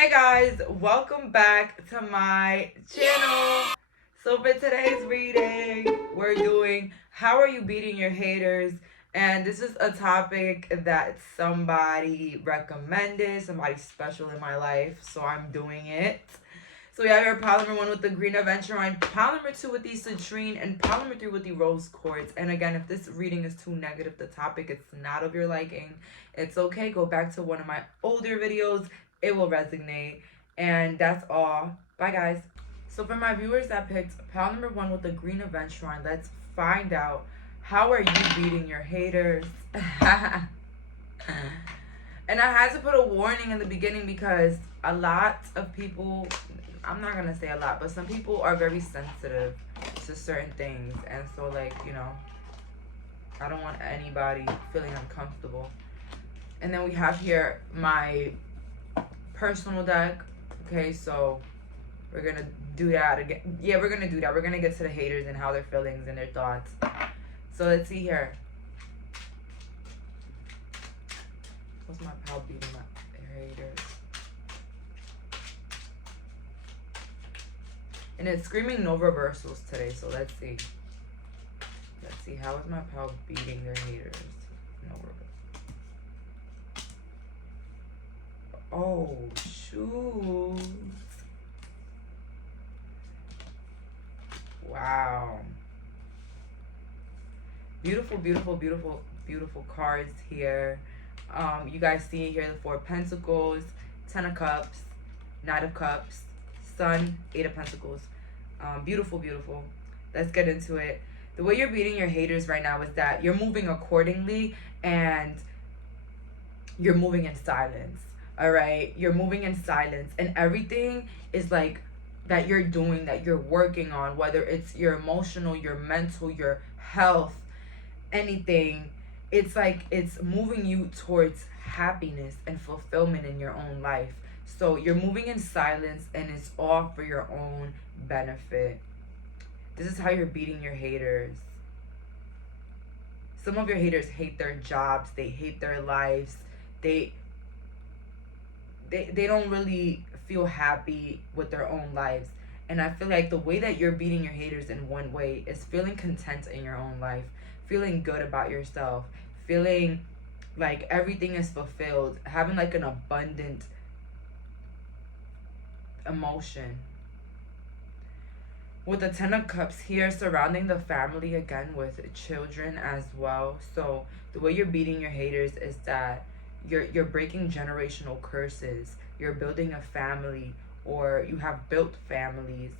Hey guys, welcome back to my channel. So for today's reading, we're doing how are you beating your haters? And this is a topic that somebody recommended, somebody special in my life, so I'm doing it. So we have your pile number 1 with the green aventurine, pile number 2 with the citrine, and pile number 3 with the rose quartz. And again, if this reading is too negative, the topic it's not of your liking, it's okay. Go back to one of my older videos. It will resonate. And that's all. Bye, guys. So for my viewers that picked pile number 1 with the green aventurine, let's find out how are you beating your haters. And I had to put a warning in the beginning because a lot of people, I'm not gonna say a lot, but some people are very sensitive to certain things, and so like, you know, I don't want anybody feeling uncomfortable. And then we have here my personal deck. Okay, so we're gonna do that again. Yeah, we're gonna do that. We're gonna get to the haters and how their feelings and their thoughts. So let's see here. What's my pal beating my haters? And it's screaming no reversals today, so let's see. Let's see, how is my pal beating their haters? No reversals. Oh, shoot. Wow. Beautiful, beautiful, beautiful, beautiful cards here. You guys see here the 4 of Pentacles, 10 of Cups, Knight of Cups, Sun, 8 of Pentacles. Beautiful, beautiful. Let's get into it. The way you're beating your haters right now is that you're moving accordingly and you're moving in silence. All right? You're moving in silence, and everything is like that you're doing, that you're working on, whether it's your emotional, your mental, your health, anything. It's like it's moving you towards happiness and fulfillment in your own life. So you're moving in silence, and it's all for your own benefit. This is how you're beating your haters. Some of your haters hate their jobs. They hate their lives. They don't really feel happy with their own lives. And I feel like the way that you're beating your haters in one way is feeling content in your own life, feeling good about yourself, feeling like everything is fulfilled, having like an abundant emotion. With the 10 of Cups here, surrounding the family again with children as well. So the way you're beating your haters is that you're breaking generational curses. You're building a family, or you have built families.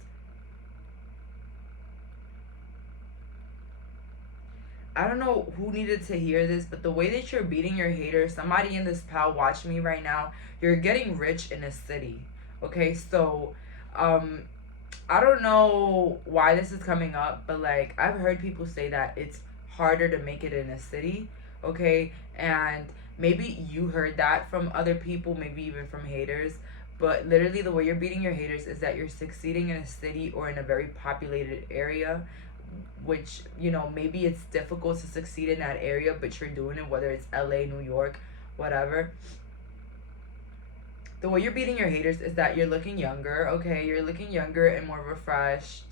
I don't know who needed to hear this, but the way that you're beating your haters, somebody in this pal watch me right now, you're getting rich in a city. Okay, so I don't know why this is coming up, but like I've heard people say that it's harder to make it in a city. Okay, and maybe you heard that from other people, maybe even from haters. But literally the way you're beating your haters is that you're succeeding in a city or in a very populated area, which, you know, maybe it's difficult to succeed in that area, but you're doing it, whether it's LA, New York, whatever. The way you're beating your haters is that you're looking younger. Okay, you're looking younger and more refreshed.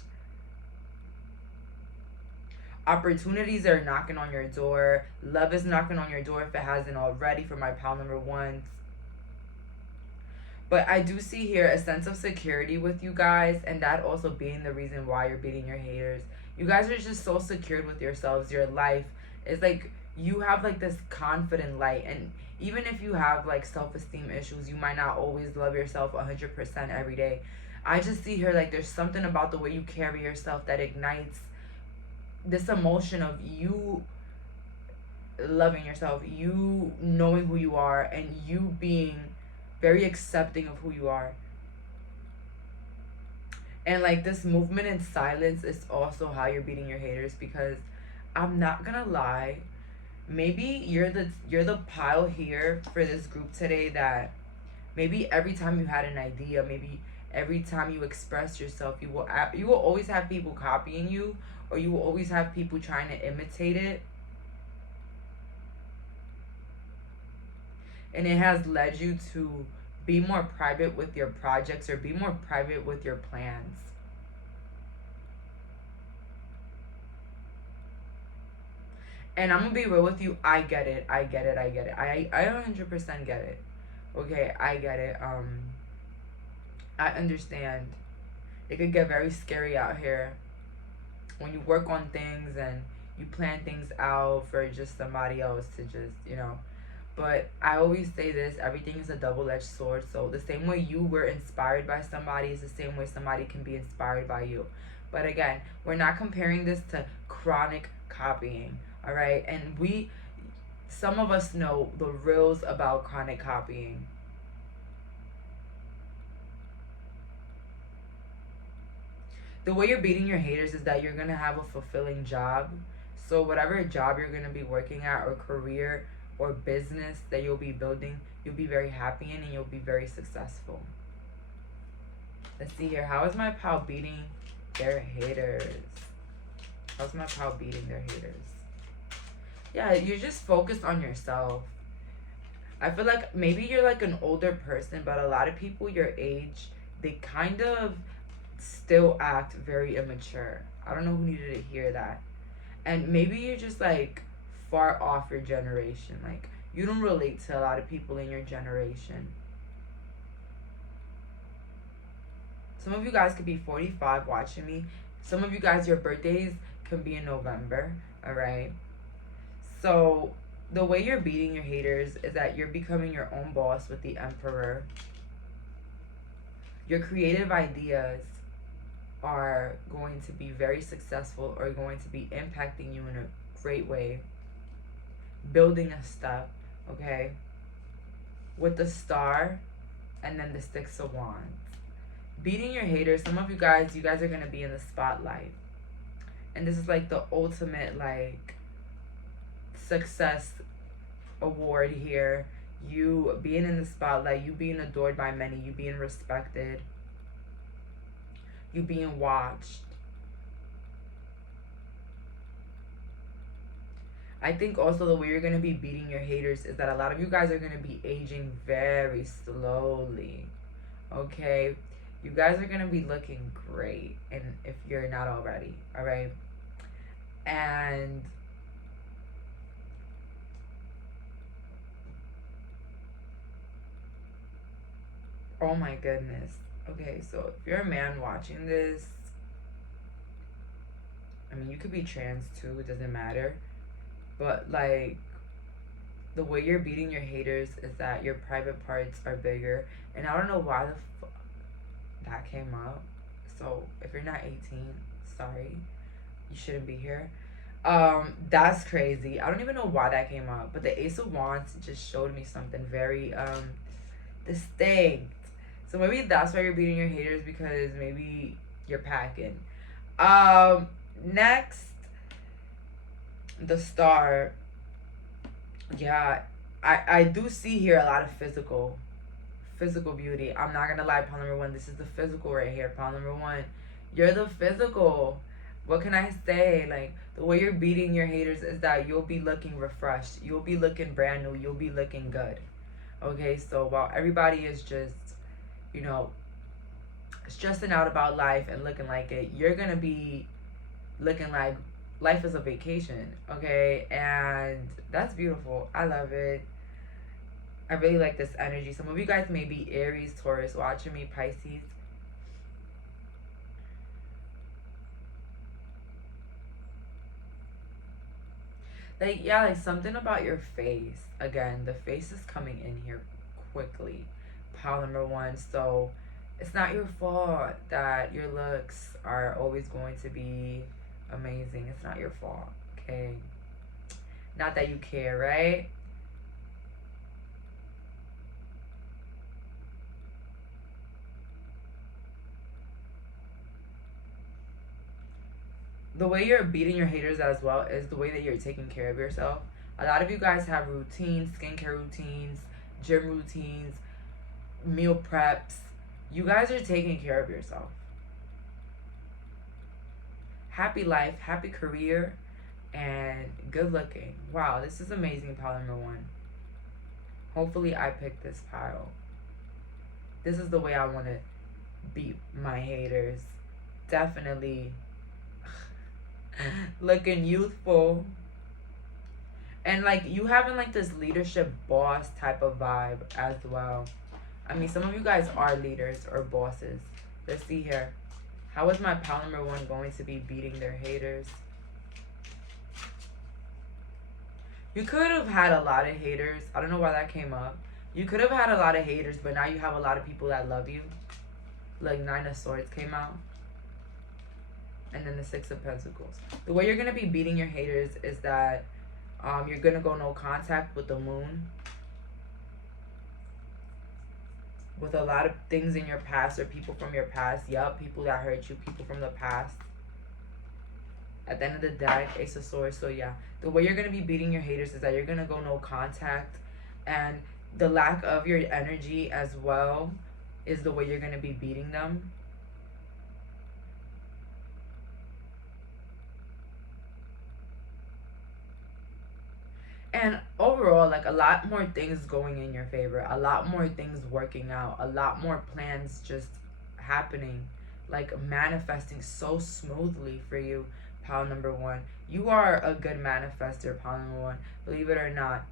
Opportunities are knocking on your door. Love is knocking on your door if it hasn't already, for my pal number 1. But I do see here a sense of security with you guys, and that also being the reason why you're beating your haters. You guys are just so secured with yourselves, your life. It's like you have like this confident light, and even if you have like self-esteem issues, you might not always love yourself 100% every day. I just see here like there's something about the way you carry yourself that ignites this emotion of you loving yourself, you knowing who you are, and you being very accepting of who you are. And like this movement in silence is also how you're beating your haters, because I'm not gonna lie, maybe you're the pile here for this group today that maybe every time you had an idea, maybe every time you express yourself, you will always have people copying you, or you will always have people trying to imitate it. And it has led you to be more private with your projects, or be more private with your plans. And I'm gonna be real with you. I get it. I 100% get it. Okay, I get it. I understand. It could get very scary out here when you work on things and you plan things out for just somebody else to just, But I always say this, everything is a double-edged sword. So the same way you were inspired by somebody is the same way somebody can be inspired by you. But again, we're not comparing this to chronic copying, all right? And some of us know the reals about chronic copying. The way you're beating your haters is that you're going to have a fulfilling job. So whatever job you're going to be working at, or career or business that you'll be building, you'll be very happy in, and you'll be very successful. Let's see here. How is my pal beating their haters? How's my pal beating their haters? Yeah, you're just focused on yourself. I feel like maybe you're like an older person, but a lot of people your age, they kind of still act very immature. I don't know who needed to hear that. And maybe you're just like far off your generation. Like, you don't relate to a lot of people in your generation. Some of you guys could be 45 watching me. Some of you guys, your birthdays can be in November, all right? So the way you're beating your haters is that you're becoming your own boss with the Emperor. Your creative ideas are going to be very successful, or going to be impacting you in a great way. Building a step, okay? With the Star and then the Six of Wands. Beating your haters, some of you guys are going to be in the spotlight. And this is like the ultimate like success award here. You being in the spotlight, you being adored by many, you being respected, you being watched. I think also the way you're going to be beating your haters is that a lot of you guys are going to be aging very slowly. Okay? You guys are going to be looking great, and if you're not already, all right? And oh my goodness. Okay, so if you're a man watching this, I mean, you could be trans too, it doesn't matter. But like, the way you're beating your haters is that your private parts are bigger. And I don't know why the fuck that came up. So if you're not 18, sorry, you shouldn't be here. That's crazy. I don't even know why that came up. But the Ace of Wands just showed me something very distinct. So maybe that's why you're beating your haters, because maybe you're packing. Next, the Star. Yeah, I do see here a lot of physical beauty. I'm not gonna lie, pile number one, this is the physical right here. Pile number one, you're the physical. What can I say? Like, the way you're beating your haters is that you'll be looking refreshed, you'll be looking brand new, you'll be looking good. Okay, so while everybody is just, stressing out about life and looking like it, you're gonna be looking like life is a vacation. Okay, and that's beautiful. I love it. I really like this energy. Some of you guys may be Aries, Taurus watching me, Pisces. Like, yeah, like something about your face. Again, the face is coming in here quickly. Pile number one. So it's not your fault that your looks are always going to be amazing. It's not your fault, okay? Not that you care, right? The way you're beating your haters as well is the way that you're taking care of yourself. A lot of you guys have routines, skincare routines, gym routines, meal preps. You guys are taking care of yourself. Happy life, happy career, and good looking. Wow, this is amazing, pile number one. Hopefully I picked this pile. This is the way I want to beat my haters. Definitely looking youthful. And like you having like this leadership boss type of vibe as well. I mean, some of you guys are leaders or bosses. Let's see here. How is my pal number 1 going to be beating their haters? You could have had a lot of haters. I don't know why that came up. You could have had a lot of haters, but now you have a lot of people that love you. Like 9 of Swords came out. And then the 6 of Pentacles. The way you're going to be beating your haters is that you're going to go no contact with the moon. With a lot of things in your past or people from your past. Yup, people that hurt you, people from the past. At the end of the deck, Ace of Swords. So yeah, the way you're going to be beating your haters is that you're going to go no contact. And the lack of your energy as well is the way you're going to be beating them. And overall, like a lot more things going in your favor, a lot more things working out, a lot more plans just happening, like manifesting so smoothly for you, pile number 1. You are a good manifester, pile number 1, believe it or not.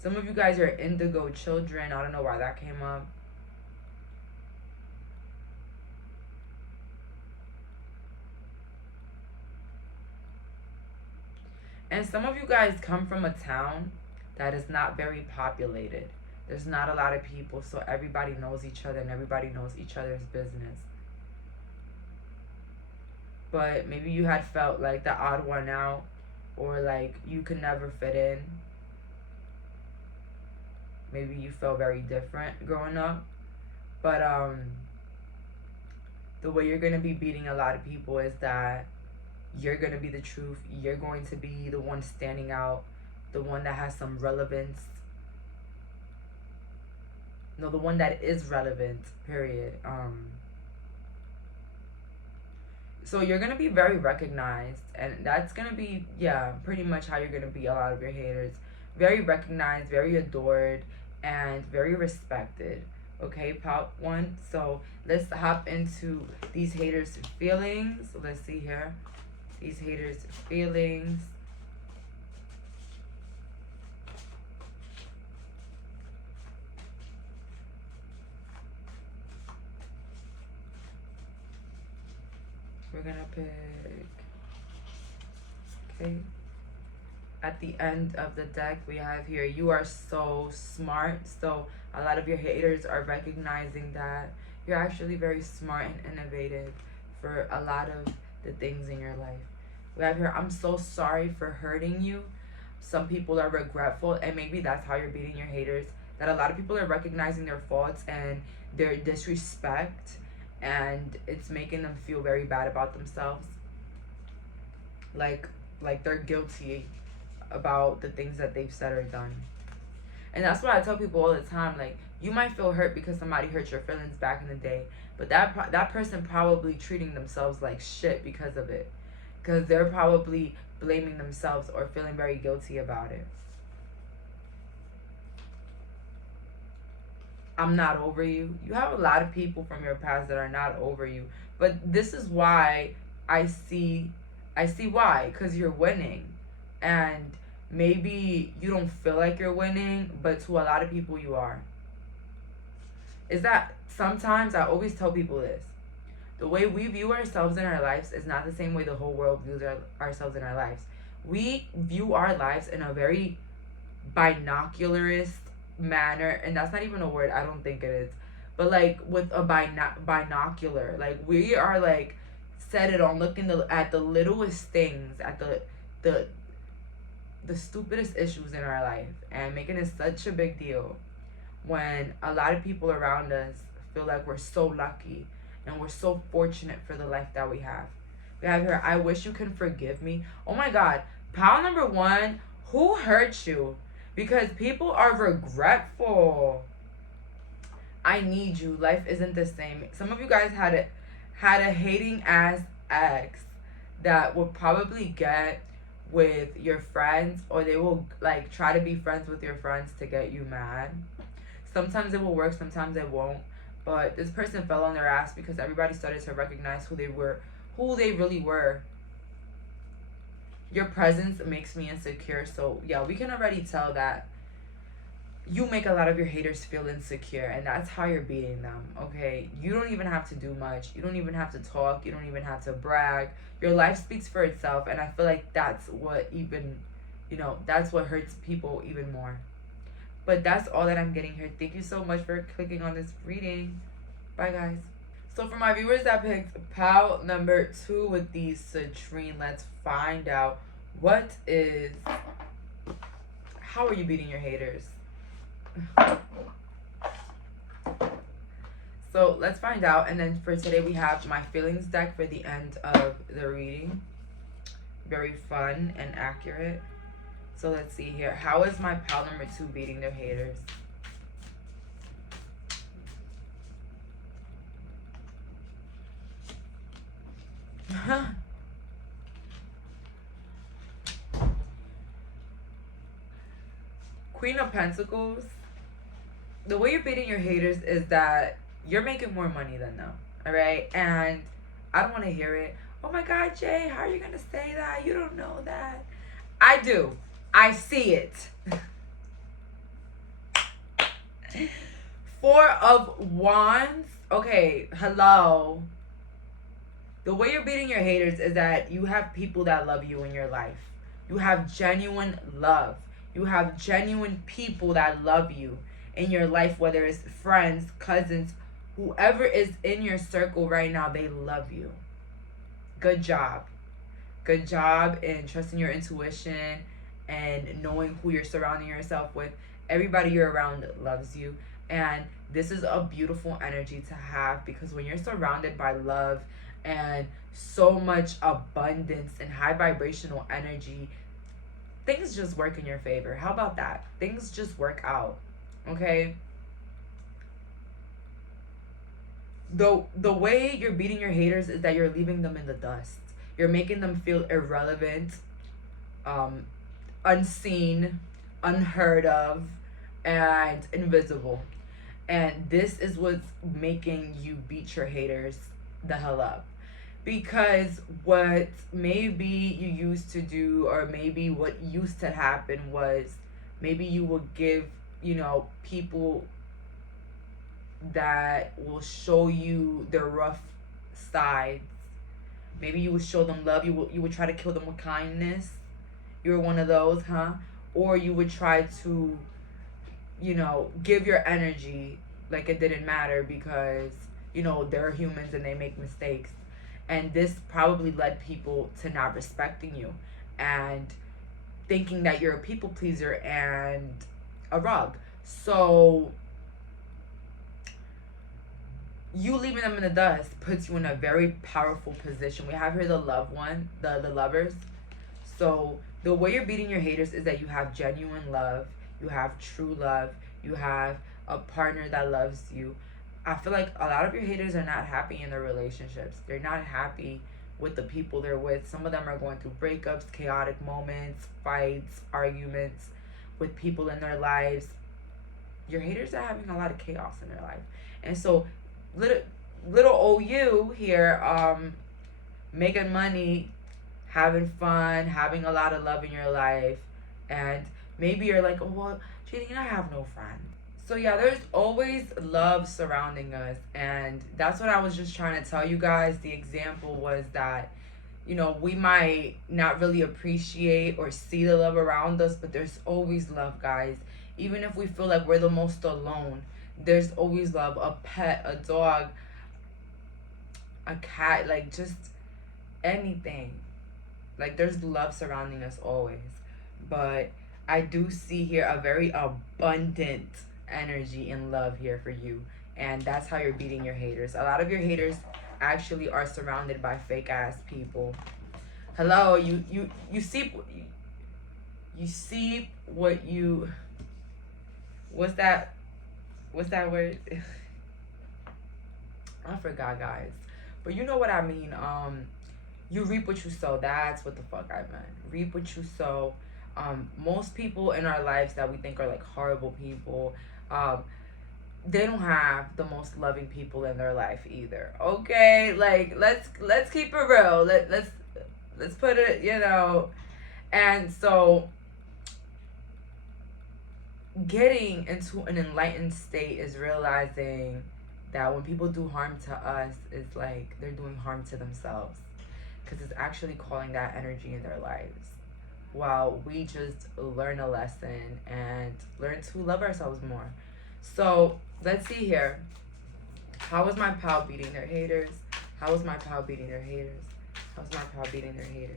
Some of you guys are indigo children. I don't know why that came up. And some of you guys come from a town that is not very populated. There's not a lot of people, so everybody knows each other and everybody knows each other's business. But maybe you had felt like the odd one out, or like you could never fit in. Maybe you felt very different growing up. But the way you're going to be beating a lot of people is that you're going to be the truth. You're going to be the one standing out, the one that has some relevance. No, the one that is relevant, period. So you're going to be very recognized, and that's going to be, yeah, pretty much how you're going to be a lot of your haters. Very recognized, very adored, and very respected. Okay, part 1. So let's hop into these haters' feelings. So let's see here. These haters' feelings. We're gonna pick. Okay. At the end of the deck, we have here, you are so smart. So a lot of your haters are recognizing that you're actually very smart and innovative for a lot of the things in your life. We have here, I'm so sorry for hurting you. Some people are regretful, and maybe that's how you're beating your haters. That a lot of people are recognizing their faults and their disrespect, and it's making them feel very bad about themselves. Like they're guilty about the things that they've said or done. And that's why I tell people all the time, like, you might feel hurt because somebody hurt your feelings back in the day, but that person probably treating themselves like shit because of it, because they're probably blaming themselves or feeling very guilty about it. I'm not over you. You have a lot of people from your past that are not over you, but this is why I see why, because you're winning. And maybe you don't feel like you're winning, but to a lot of people you are. Is that sometimes I always tell people this. The way we view ourselves in our lives is not the same way the whole world views ourselves in our lives. We view our lives in a very binocularist manner, and that's not even a word, I don't think it is. But like with a binocular, like we are like set it on looking at the littlest things, at the stupidest issues in our life, and making it such a big deal when a lot of people around us feel like we're so lucky and we're so fortunate for the life that we have. We have here, I wish you can forgive me. Oh my God, pile number 1, who hurt you? Because people are regretful. I need you. Life isn't the same. Some of you guys had a hating ass ex that would probably get with your friends, or they will like try to be friends with your friends to get you mad. Sometimes it will work, sometimes it won't. But this person fell on their ass because everybody started to recognize who they really were. Your presence makes me insecure. So yeah, we can already tell that you make a lot of your haters feel insecure, and that's how you're beating them. Okay, you don't even have to do much. You don't even have to talk. You don't even have to brag. Your life speaks for itself, and I feel like that's what even, that's what hurts people even more. But that's all that I'm getting here. Thank you so much for clicking on this reading. Bye, guys. So for my viewers that picked pal number 2 with the citrine, let's find out how are you beating your haters? So let's find out. And then for today we have my feelings deck for the end of the reading. Very fun and accurate. So let's see here. How is my pal number 2 beating their haters? Queen of Pentacles. The way you're beating your haters is that you're making more money than them. All right? And I don't want to hear it. Oh my God, Jay, how are you going to say that? You don't know that. I do. I see it. 4 of Wands. Okay, hello. The way you're beating your haters is that you have people that love you in your life. You have genuine love. You have genuine people that love you in your life, whether it's friends, cousins, whoever is in your circle right now, they love you. Good job. Good job in trusting your intuition and knowing who you're surrounding yourself with. Everybody you're around loves you. And this is a beautiful energy to have, because when you're surrounded by love and so much abundance and high vibrational energy, things just work in your favor. How about that? Things just work out. Okay? The way you're beating your haters is that you're leaving them in the dust. You're making them feel irrelevant, unseen, unheard of, and invisible. And this is what's making you beat your haters the hell up. Because what maybe you used to do, or maybe what used to happen, was maybe you would give, people that will show you their rough sides. Maybe you would show them love. You would try to kill them with kindness. You were one of those, huh? Or you would try to, give your energy like it didn't matter, because, they're humans and they make mistakes. And this probably led people to not respecting you and thinking that you're a people pleaser and a rug. So you leaving them in the dust puts you in a very powerful position. We have here the loved one, the lovers. So the way you're beating your haters is that you have genuine love, you have true love, you have a partner that loves you. I feel like a lot of your haters are not happy in their relationships. They're not happy with the people they're with. Some of them are going through breakups, chaotic moments, fights, arguments with people in their lives. Your haters are having a lot of chaos in their life. And so little old you here, making money, having fun, having a lot of love in your life. And maybe you're like, oh, well, Jayleen, I have no friends. So yeah, there's always love surrounding us, and that's what I was just trying to tell you guys. The example was that, we might not really appreciate or see the love around us, but there's always love, guys. Even if we feel like we're the most alone, there's always love. A pet, a dog, a cat, like just anything. Like there's love surrounding us always. But I do see here a very abundant energy and love here for you, and that's how you're beating your haters. A lot of your haters actually are surrounded by fake ass people. Hello, you see what you, what's that word? I forgot, guys, but you know what I mean. You reap what you sow. That's what the fuck I meant. Reap what you sow. Most people in our lives that we think are like horrible people, they don't have the most loving people in their life either. Okay, like let's keep it real. Let's put it, you know. And so getting into an enlightened state is realizing that when people do harm to us, it's like they're doing harm to themselves, because it's actually calling that energy in their lives, while we just learn a lesson and learn to love ourselves more. So let's see here. How is my pal beating their haters? How is my pal beating their haters? How's my pal beating their haters?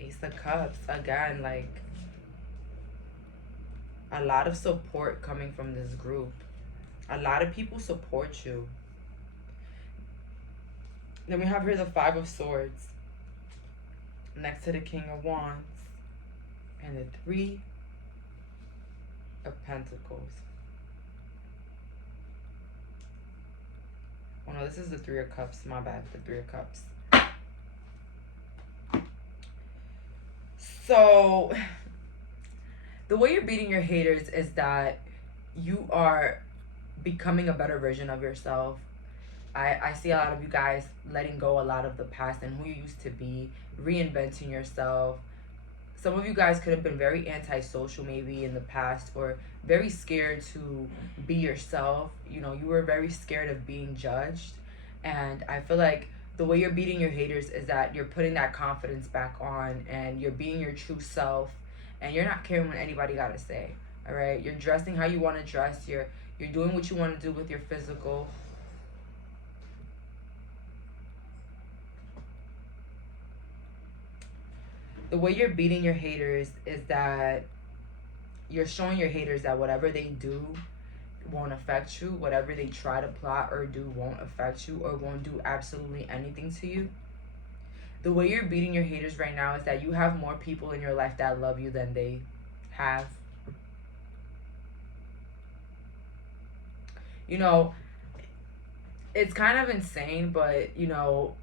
Ace of Cups. Again, like a lot of support coming from this group. A lot of people support you. Then we have here the Five of Swords next to the King of Wands and the Three of Pentacles. Oh no, this is the Three of Cups. My bad, the Three of Cups. So, the way you're beating your haters is that you are becoming a better version of yourself. I see a lot of you guys letting go a lot of the past and who you used to be, reinventing yourself. Some of you guys could have been very antisocial maybe in the past, or very scared to be yourself. You know, you were very scared of being judged. And I feel like the way you're beating your haters is that you're putting that confidence back on and you're being your true self, and you're not caring what anybody got to say. All right? You're dressing how you want to dress. You're doing what you want to do with your physical. The way you're beating your haters is that you're showing your haters that whatever they do won't affect you. Whatever they try to plot or do won't affect you or won't do absolutely anything to you. The way you're beating your haters right now is that you have more people in your life that love you than they have. You know, it's kind of insane, but you know,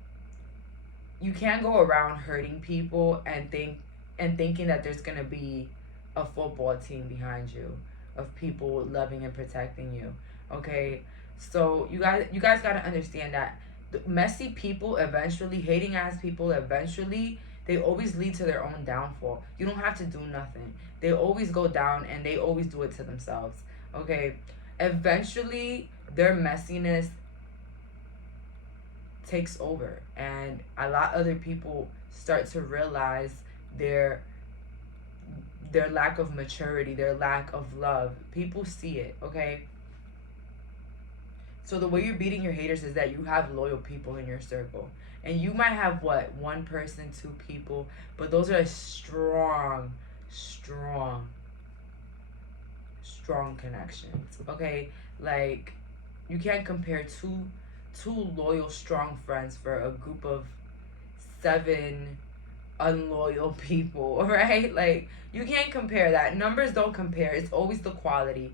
you can't go around hurting people and thinking that there's gonna be a football team behind you of people loving and protecting you. Okay, so you guys gotta understand that the messy people eventually, hating ass people eventually, they always lead to their own downfall. You don't have to do nothing. They always go down and they always do it to themselves. Okay, eventually their messiness takes over, and a lot other people start to realize their lack of maturity, their lack of love. People see it, okay? So the way you're beating your haters is that you have loyal people in your circle. And you might have what, one person, two people, but those are strong connections. Okay? Like, you can't compare two loyal, strong friends for a group of 7 unloyal people, right? Like, you can't compare that. Numbers don't compare. It's always the quality,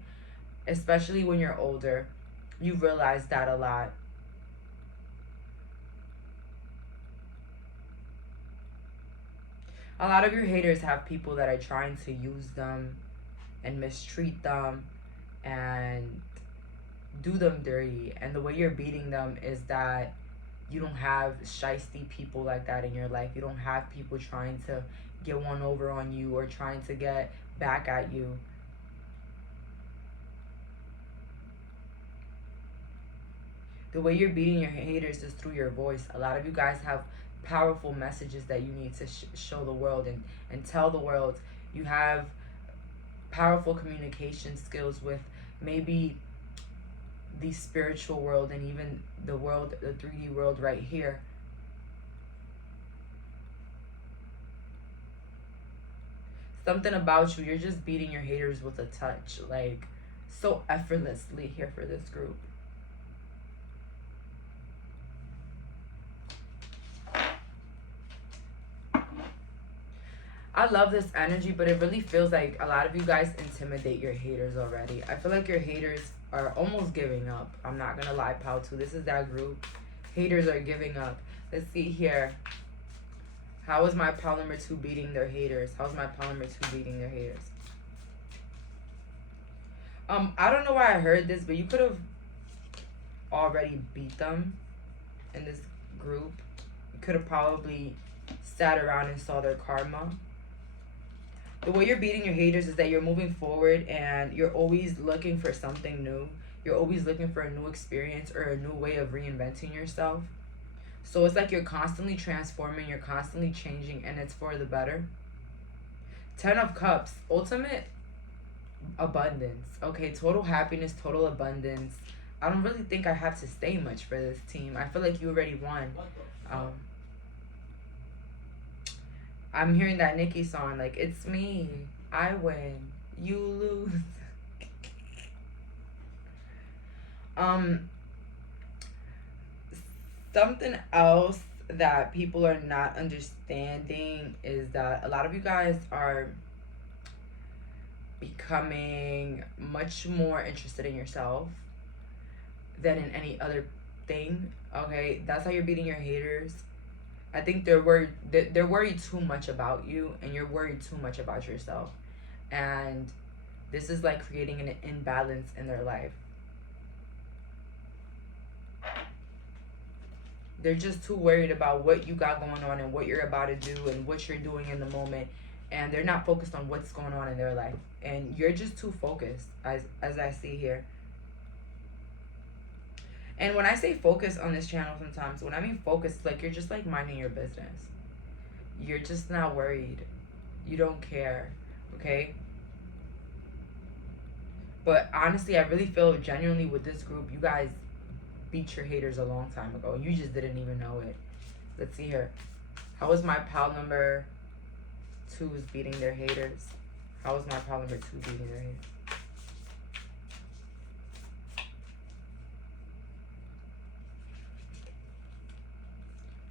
especially when you're older. You realize that a lot. A lot of your haters have people that are trying to use them and mistreat them and do them dirty. And the way you're beating them is that you don't have shiesty people like that in your life. You don't have people trying to get one over on you or trying to get back at you. The way you're beating your haters is through your voice. A lot of you guys have powerful messages that you need to show the world and tell the world. You have powerful communication skills with maybe the spiritual world and even the world, the 3D world right here. Something about you, you're just beating your haters with a touch, like so effortlessly here for this group. I love this energy, but it really feels like a lot of you guys intimidate your haters already. I feel like your haters are almost giving up. I'm not gonna lie, pal, too. This is that group. Haters are giving up. Let's see here. How is my pal number 2 beating their haters? How's my pal number 2 beating their haters? I don't know why I heard this, but you could have already beat them in this group. You could have probably sat around and saw their karma. The way you're beating your haters is that you're moving forward and you're always looking for something new. You're always looking for a new experience or a new way of reinventing yourself. So it's like you're constantly transforming, you're constantly changing, and it's for the better. 10 of Cups, ultimate abundance. Okay, total happiness, total abundance. I don't really think I have to say much for this team. I feel like you already won. I'm hearing that Nicki song, like, it's me, I win, you lose. Something else that people are not understanding is that a lot of you guys are becoming much more interested in yourself than in any other thing. Okay, that's how you're beating your haters. I think they're worried too much about you, and you're worried too much about yourself, and this is like creating an imbalance in their life. They're just too worried about what you got going on and what you're about to do and what you're doing in the moment, and they're not focused on what's going on in their life, and you're just too focused, as I see here. And when I say focus on this channel, sometimes when I mean focus, it's like you're just like minding your business. You're just not worried. You don't care, okay? But honestly, I really feel genuinely with this group, you guys beat your haters a long time ago. You just didn't even know it. Let's see here. How is my pal number 2 is beating their haters? How is my pal number 2 beating their haters?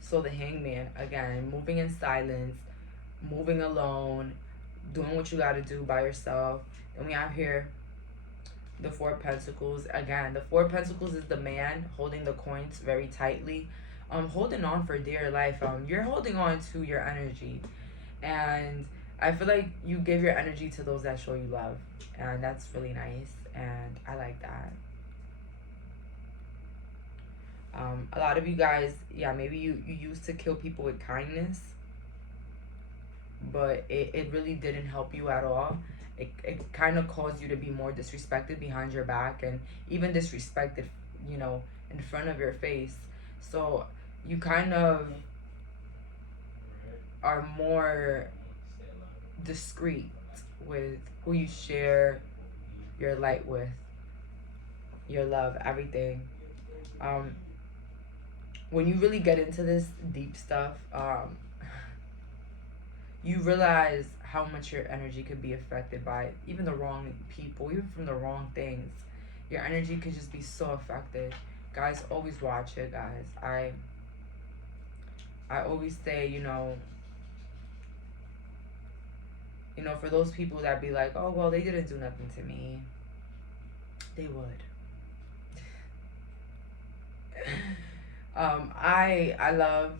So the Hangman, again, moving in silence, moving alone, doing what you got to do by yourself. And we have here the 4 of Pentacles. Again, the 4 of Pentacles is the man holding the coins very tightly, holding on for dear life. You're holding on to your energy, and I feel like you give your energy to those that show you love, and that's really nice, and I like that. A lot of you guys, yeah, maybe you used to kill people with kindness, but it really didn't help you at all. It kind of caused you to be more disrespected behind your back, and even disrespected, you know, in front of your face. So you kind of are more discreet with who you share your light with, your love, everything. When you really get into this deep stuff, you realize how much your energy could be affected by even the wrong people, even from the wrong things. Your energy could just be so affected. Guys, always watch it, guys. I always say, you know, for those people that be like, oh, well, they didn't do nothing to me. They would. I love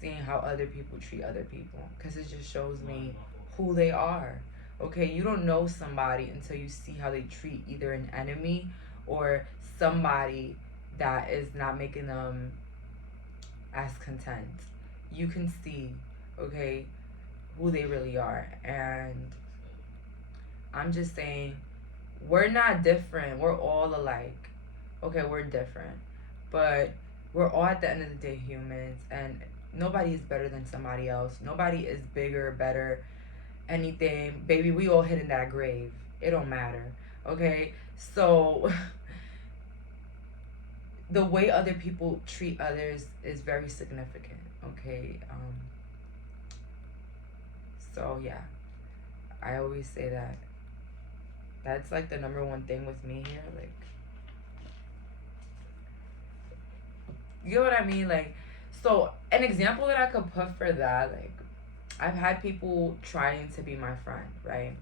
seeing how other people treat other people, because it just shows me who they are. Okay, you don't know somebody until you see how they treat either an enemy or somebody that is not making them as content. You can see, okay, who they really are. And I'm just saying, we're not different. We're all alike. Okay, we're different, but we're all at the end of the day humans, and nobody is better than somebody else. Nobody is bigger, better, anything. Baby, we all hid in that grave. It don't matter. Okay? So the way other people treat others is very significant. Okay? So yeah. I always say that. That's like the #1 thing with me here. Like, you know what I mean? Like, so an example that I could put for that, like, I've had people trying to be my friend, right?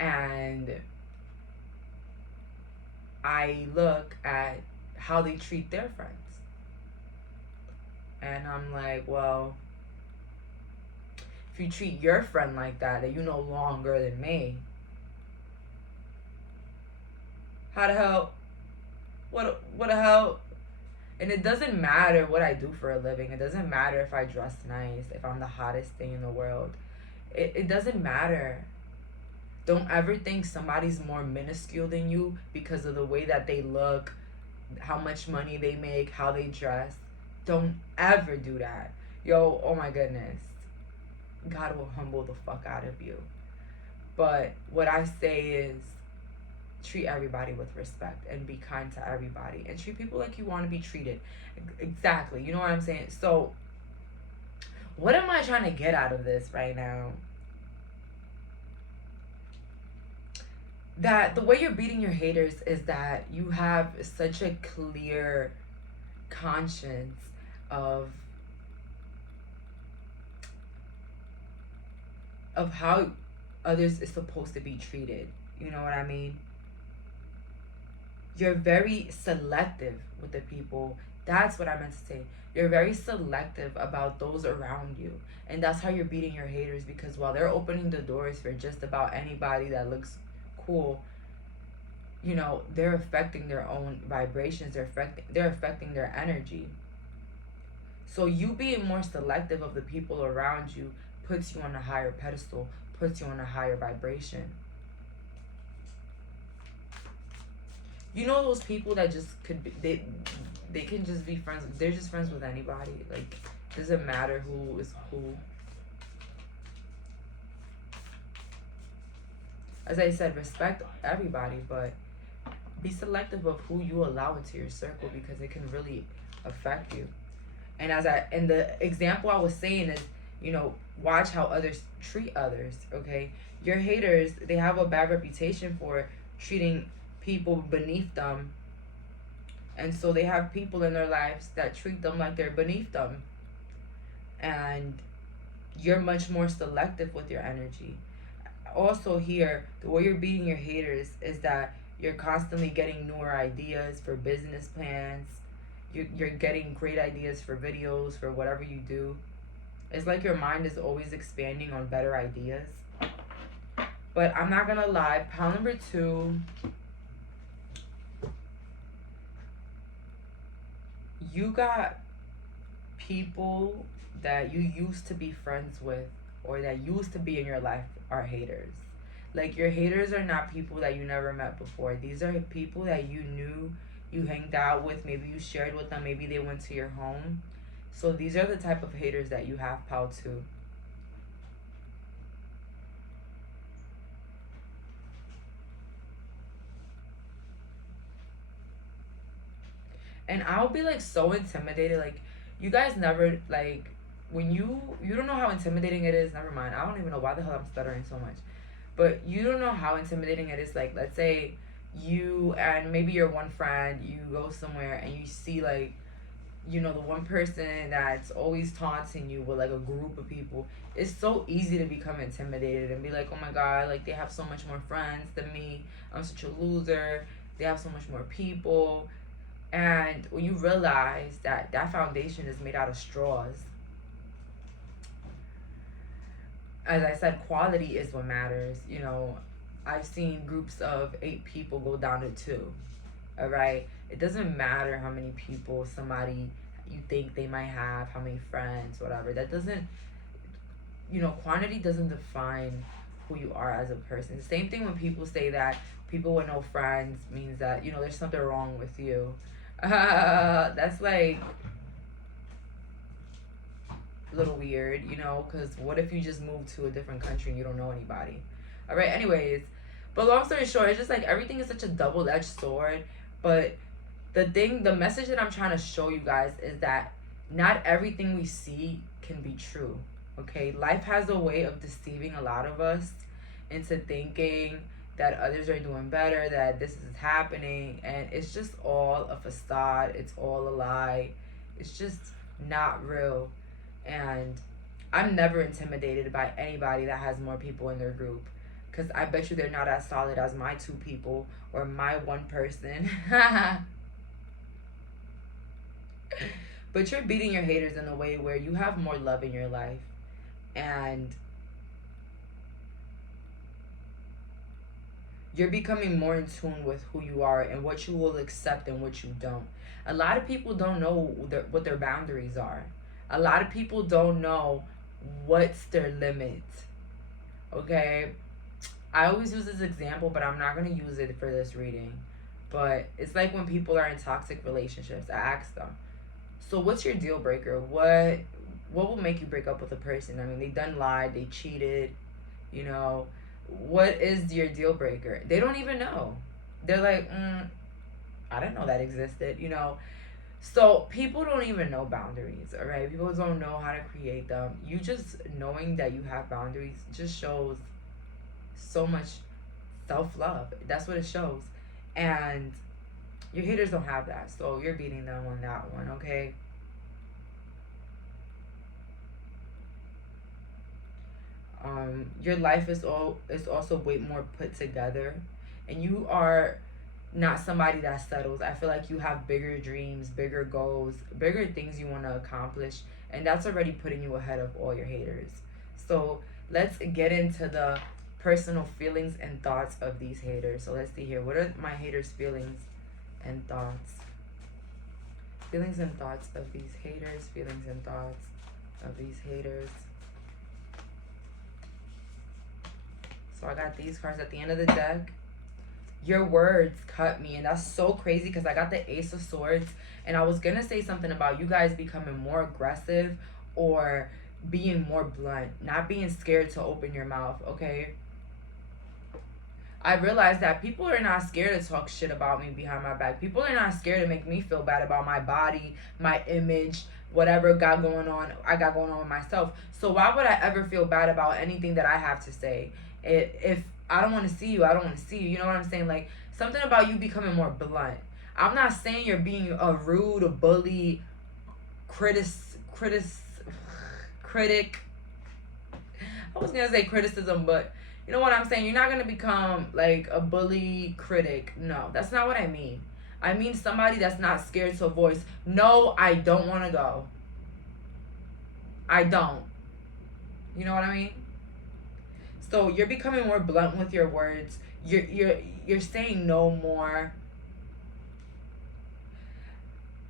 And I look at how they treat their friends. And I'm like, well, if you treat your friend like that, and you know longer than me, how the hell? What the hell? And it doesn't matter what I do for a living. It doesn't matter if I dress nice, if I'm the hottest thing in the world. It doesn't matter. Don't ever think somebody's more minuscule than you because of the way that they look, how much money they make, how they dress. Don't ever do that. Yo, oh my goodness. God will humble the fuck out of you. But what I say is, treat everybody with respect and be kind to everybody and treat people like you want to be treated. Exactly. You know what I'm saying? So, what am I trying to get out of this right now? That the way you're beating your haters is that you have such a clear conscience of how others is supposed to be treated. You know what I mean? You're very selective with the people. That's what I meant to say. You're very selective about those around you. And that's how you're beating your haters, because while they're opening the doors for just about anybody that looks cool, you know, they're affecting their own vibrations. They're affecting their energy. So you being more selective of the people around you puts you on a higher pedestal, puts you on a higher vibration. You know those people that just could be, they can just be friends. They're just friends with anybody. Like, doesn't matter who is who. As I said, respect everybody, but be selective of who you allow into your circle, because it can really affect you. And and the example I was saying is, you know, watch how others treat others. Okay, your haters, they have a bad reputation for treating people beneath them, and so they have people in their lives that treat them like they're beneath them, and you're much more selective with your energy. Also here, the way you're beating your haters is that you're constantly getting newer ideas for business plans. You're getting great ideas for videos, for whatever you do. It's like your mind is always expanding on better ideas. But I'm not gonna lie, pile number 2, you got people that you used to be friends with or that used to be in your life are haters. Like, your haters are not people that you never met before. These are people that you knew, you hanged out with, maybe you shared with them, maybe they went to your home. So these are the type of haters that you have, pal, too. And I'll be like so intimidated. Like, you guys never, like, when you don't know how intimidating it is. Never mind, I don't even know why the hell I'm stuttering so much. But you don't know how intimidating it is. Like, let's say you and maybe your one friend, you go somewhere and you see, like, you know, the one person that's always taunting you with like a group of people. It's so easy to become intimidated and be like, oh my god, like, they have so much more friends than me, I'm such a loser, they have so much more people. And when you realize that that foundation is made out of straws, as I said, quality is what matters. You know, I've seen groups of 8 people go down to 2. All right? It doesn't matter how many people somebody you think they might have, how many friends, whatever. That doesn't, you know, quantity doesn't define who you are as a person. Same thing when people say that people with no friends means that, you know, there's something wrong with you. That's like a little weird, you know, because what if you just move to a different country and you don't know anybody? All right, anyways, but long story short, it's just like everything is such a double-edged sword. But the message that I'm trying to show you guys is that not everything we see can be true. Okay, life has a way of deceiving a lot of us into thinking that others are doing better, that this is happening, and it's just all a facade. It's all a lie. It's just not real. And I'm never intimidated by anybody that has more people in their group, because I bet you they're not as solid as my 2 people or my 1 person. But you're beating your haters in a way where you have more love in your life, and you're becoming more in tune with who you are and what you will accept and what you don't. A lot of people don't know what their boundaries are. A lot of people don't know what's their limit. Okay? I always use this example, but I'm not going to use it for this reading. But it's like when people are in toxic relationships, I ask them, so what's your deal breaker? What will make you break up with a person? I mean, they done lied, they cheated, you know. What is your deal breaker? They don't even know. They're like, I didn't know that existed, you know. So people don't even know boundaries, all right? People don't know how to create them. You just knowing that you have boundaries just shows so much self-love. That's what it shows. And your haters don't have that, so you're beating them on that one, okay? Your life is also way more put together, and you are not somebody that settles. I feel like you have bigger dreams, bigger goals, bigger things you want to accomplish, and that's already putting you ahead of all your haters. So let's get into the personal feelings and thoughts of these haters. So let's see here. What are my haters' feelings and thoughts? Feelings and thoughts of these haters. Feelings and thoughts of these haters. So I got these cards at the end of the deck. Your words cut me, and that's so crazy because I got the Ace of Swords, and I was gonna say something about you guys becoming more aggressive or being more blunt, not being scared to open your mouth, okay? I realized that people are not scared to talk shit about me behind my back. People are not scared to make me feel bad about my body, my image, whatever I got going on with myself. So why would I ever feel bad about anything that I have to say? If I don't want to see you, I don't want to see you. You know what I'm saying? Like, something about you becoming more blunt. I'm not saying you're being a rude, a bully, critic. I was going to say criticism, but you know what I'm saying? You're not going to become like a bully critic. No, that's not what I mean. I mean somebody that's not scared to voice, no, I don't want to go. I don't. You know what I mean? So you're becoming more blunt with your words. You're saying no more.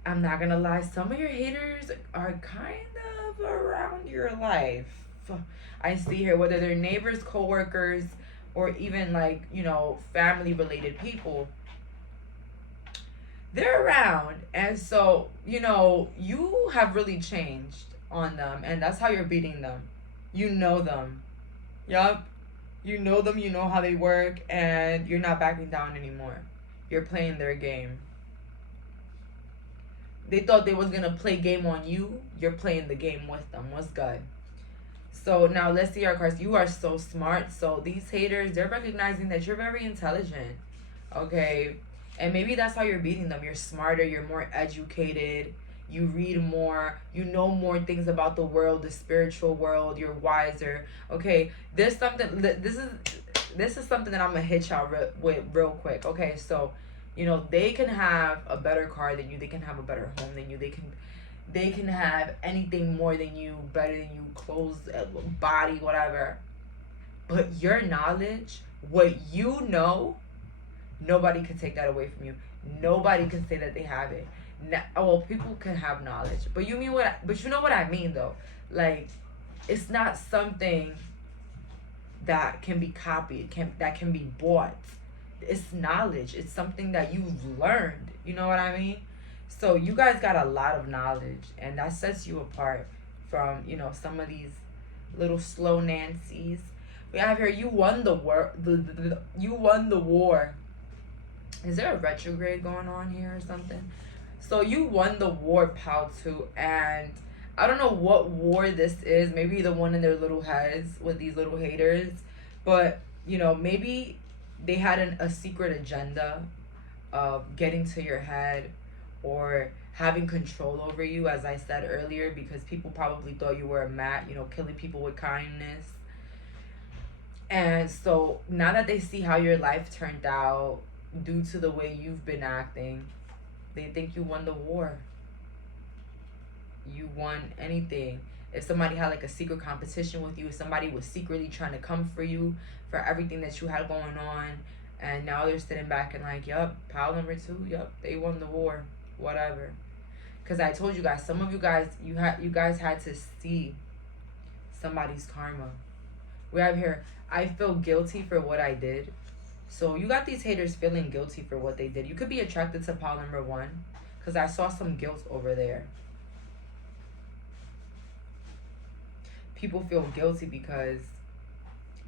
I'm not gonna lie, some of your haters are kind of around your life. I see here, whether they're neighbors, co-workers, or even like, you know, family related people. They're around, and so, you know, you have really changed on them, and that's how you're beating them. You know them. Yup. You know them, you know how they work, and you're not backing down anymore. You're playing their game. They thought they was gonna play game on you. You're playing the game with them. What's good? So now let's see our cards. You are so smart. So these haters, they're recognizing that you're very intelligent. Okay? And maybe that's how you're beating them. You're smarter, you're more educated, you read more, you know more things about the world, the spiritual world, you're wiser. Okay, this is something that I'm gonna hit y'all with real quick. Okay, so you know, they can have a better car than you, they can have a better home than you, they can have anything more than you, better than you, clothes, body, whatever. But your knowledge, what you know, nobody can take that away from you. Nobody can say that they have it. Well, people can have knowledge, but you know what I mean though. Like, it's not something that can be copied, that can be bought. It's knowledge. It's something that you've learned. You know what I mean? So you guys got a lot of knowledge, and that sets you apart from, you know, some of these little slow Nancy's. We have here, you won the war. You won the war. Is there a retrograde going on here or something? So you won the war, pal, too. And I don't know what war this is. Maybe the one in their little heads with these little haters. But, you know, maybe they had a secret agenda of getting to your head, or having control over you, as I said earlier, because people probably thought you were a mat, you know, killing people with kindness. And so now that they see how your life turned out due to the way you've been acting, they think you won the war. You won anything. If somebody had like a secret competition with you, if somebody was secretly trying to come for you for everything that you had going on, and now they're sitting back and like, yup, pile number 2, yup, they won the war, whatever. Because I told you guys, some of you guys, you guys had to see somebody's karma. We have here, I feel guilty for what I did. So you got these haters feeling guilty for what they did. You could be attracted to pile number 1, because I saw some guilt over there. People feel guilty because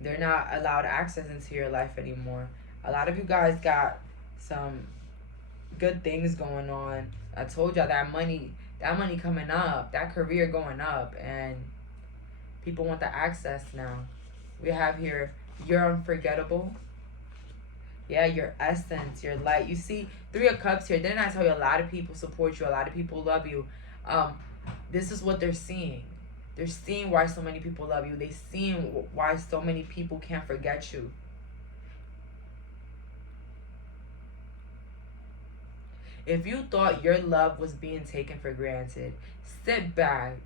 they're not allowed access into your life anymore. A lot of you guys got some good things going on. I told y'all that money coming up, that career going up, and people want the access now. We have here, you're unforgettable. Yeah, your essence, your light. You see 3 of Cups here. Didn't I tell you a lot of people support you, a lot of people love you? This is what they're seeing. They're seeing why so many people love you. They're seeing why so many people can't forget you. If you thought your love was being taken for granted, sit back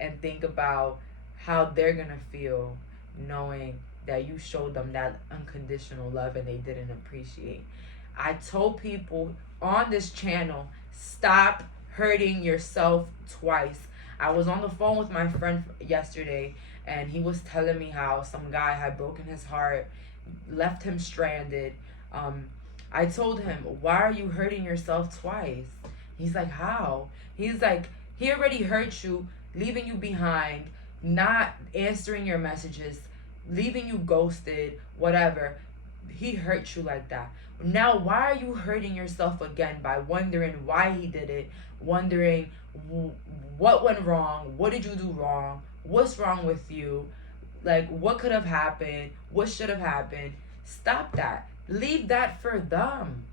and think about how they're gonna feel knowing that you showed them that unconditional love and they didn't appreciate. I told people on this channel, stop hurting yourself twice. I was on the phone with my friend yesterday, and he was telling me how some guy had broken his heart, left him stranded. I told him, why are you hurting yourself twice? He's like, how? He's like, he already hurt you, leaving you behind, not answering your messages, leaving you ghosted, whatever. He hurt you like that. Now, why are you hurting yourself again by wondering why he did it, wondering what went wrong, what did you do wrong, what's wrong with you, like what could have happened, what should have happened? Stop that. Leave that for them.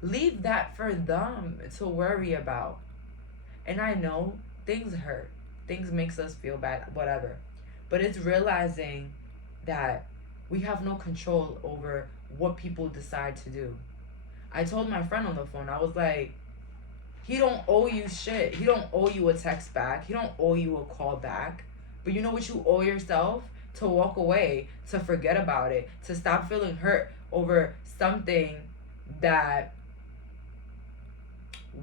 Leave that for them to worry about. And I know things hurt. Things makes us feel bad, whatever. But it's realizing that we have no control over what people decide to do. I told my friend on the phone, I was like, he don't owe you shit. He don't owe you a text back. He don't owe you a call back. But you know what you owe yourself? To walk away, to forget about it, to stop feeling hurt over something that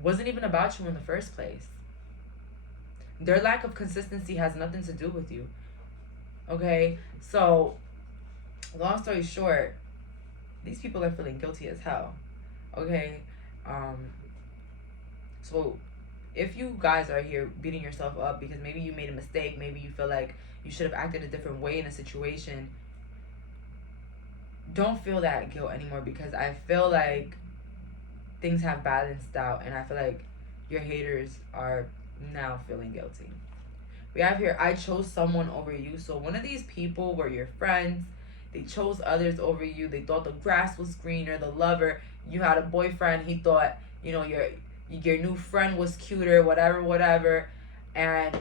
wasn't even about you in the first place. Their lack of consistency has nothing to do with you. Okay? So, long story short, these people are feeling guilty as hell. Okay? So, if you guys are here beating yourself up because maybe you made a mistake, maybe you feel like you should have acted a different way in a situation, don't feel that guilt anymore, because I feel like things have balanced out, and I feel like your haters are now feeling guilty. We have here, I chose someone over you. So one of these people were your friends. They chose others over you. They thought the grass was greener, the lover. You had a boyfriend. He thought, you know, your new friend was cuter, whatever. And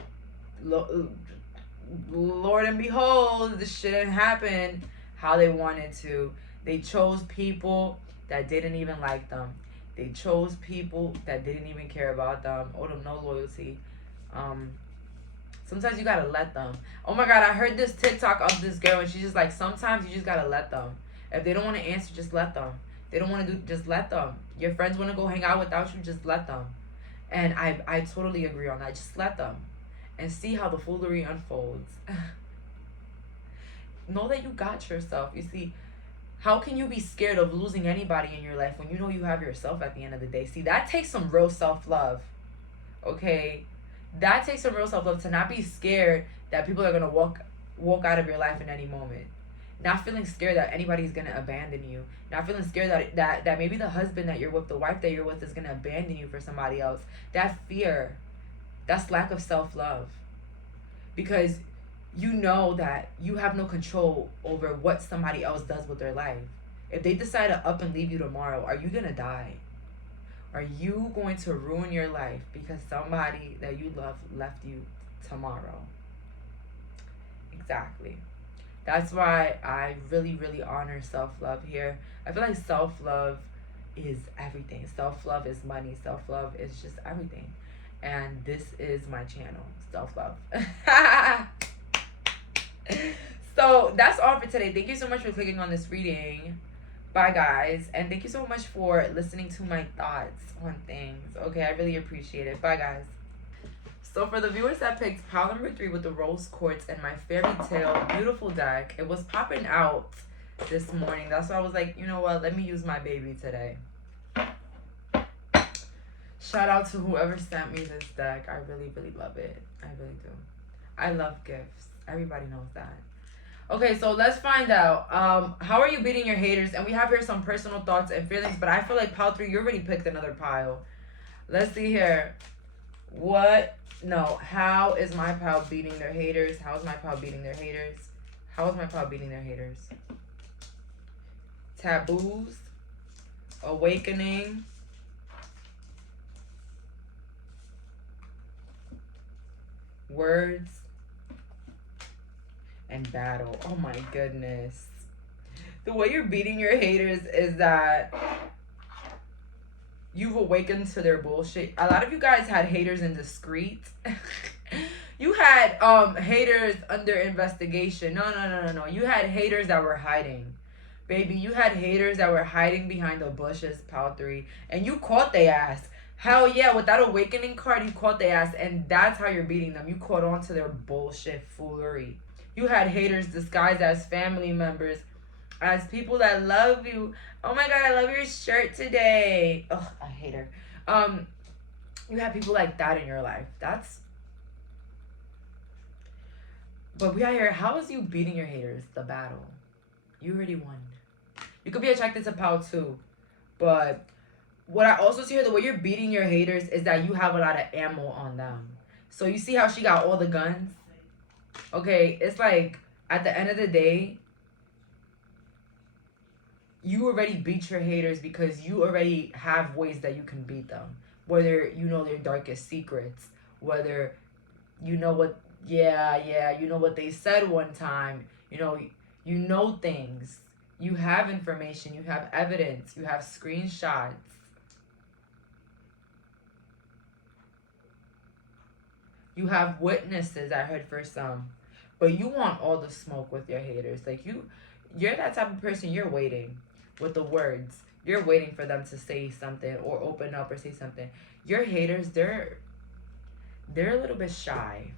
Lord and behold, this shit didn't happen how they wanted to. They chose people that didn't even like them. They chose people that didn't even care about them. Owed them no loyalty. Sometimes you gotta let them. Oh my God, I heard this TikTok of this girl, and she's just like, sometimes you just gotta let them. If they don't want to answer, just let them. They don't want to do, just let them. Your friends want to go hang out without you, just let them. And I totally agree on that. Just let them. And see how the foolery unfolds. Know that you got yourself. You see, how can you be scared of losing anybody in your life when you know you have yourself at the end of the day? See, that takes some real self-love. Okay? That takes some real self-love, to not be scared that people are going to walk out of your life in any moment. Not feeling scared that anybody's going to abandon you. Not feeling scared that maybe the husband that you're with, the wife that you're with, is going to abandon you for somebody else. That fear, that's lack of self-love. Because you know that you have no control over what somebody else does with their life. If they decide to up and leave you tomorrow, are you gonna die? Are you going to ruin your life because somebody that you love left you tomorrow? Exactly. That's why I really, really honor self-love here. I feel like self-love is everything. Self-love is money. Self-love is just everything. And this is my channel, self-love. So that's all for today. Thank you so much for clicking on this reading. Bye, guys. And thank you so much for listening to my thoughts on things. Okay, I really appreciate it. Bye, guys. So for the viewers that picked pile number 3 with the rose quartz and my fairy tale beautiful deck, it was popping out this morning. That's why I was like, you know what? Let me use my baby today. Shout out to whoever sent me this deck. I really, really love it. I really do. I love gifts. Everybody knows that. Okay, so let's find out. How are you beating your haters? And we have here some personal thoughts and feelings, but I feel like pile 3, you already picked another pile. Let's see here. How is my pile beating their haters? How is my pile beating their haters? How is my pile beating their haters? Taboos. Awakening. Words. And battle. Oh my goodness. The way you're beating your haters is that you've awakened to their bullshit. A lot of you guys had haters in discreet. You had haters under investigation. No. You had haters that were hiding. Baby, you had haters that were hiding behind the bushes, pile 3. And you caught their ass. Hell yeah, with that awakening card, you caught their ass. And that's how you're beating them. You caught on to their bullshit foolery. You had haters disguised as family members, as people that love you. Oh my God, I love your shirt today. Ugh, I hate her. You have people like that in your life. But we are here. How is you beating your haters? The battle. You already won. You could be attracted to pile 2. But what I also see here, the way you're beating your haters is that you have a lot of ammo on them. So you see how she got all the guns? Okay, it's like at the end of the day, you already beat your haters because you already have ways that you can beat them. Whether you know their darkest secrets, whether you know what, you know what they said one time, you know things, you have information, you have evidence, you have screenshots. You have witnesses, I heard for some. But you want all the smoke with your haters. Like you're that type of person, you're waiting with the words. You're waiting for them to say something or open up or say something. Your haters, they're a little bit shy.